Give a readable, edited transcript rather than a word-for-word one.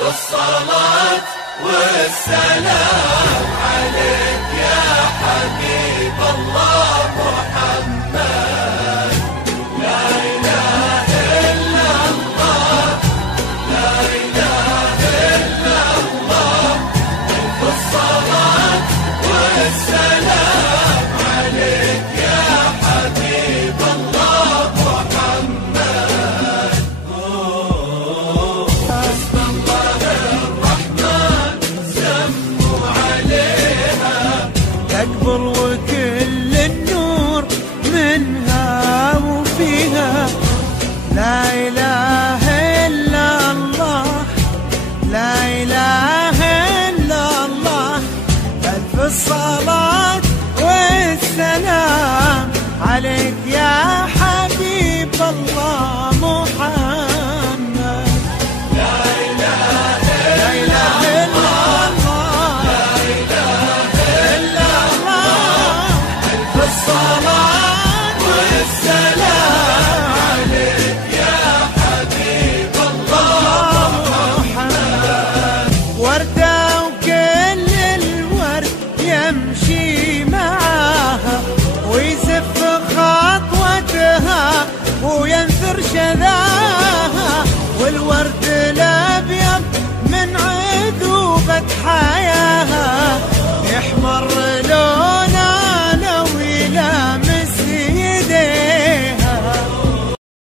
الصلاة والسلام عليك يا حبيب الله محمد. لا إله إلا الله، لا إله إلا الله. الصلاة والسلام عليك يا حبيب الله محمد. حسب الله الرحمن سموا عليها، تكبر وكل النور منها وفيها. لا إله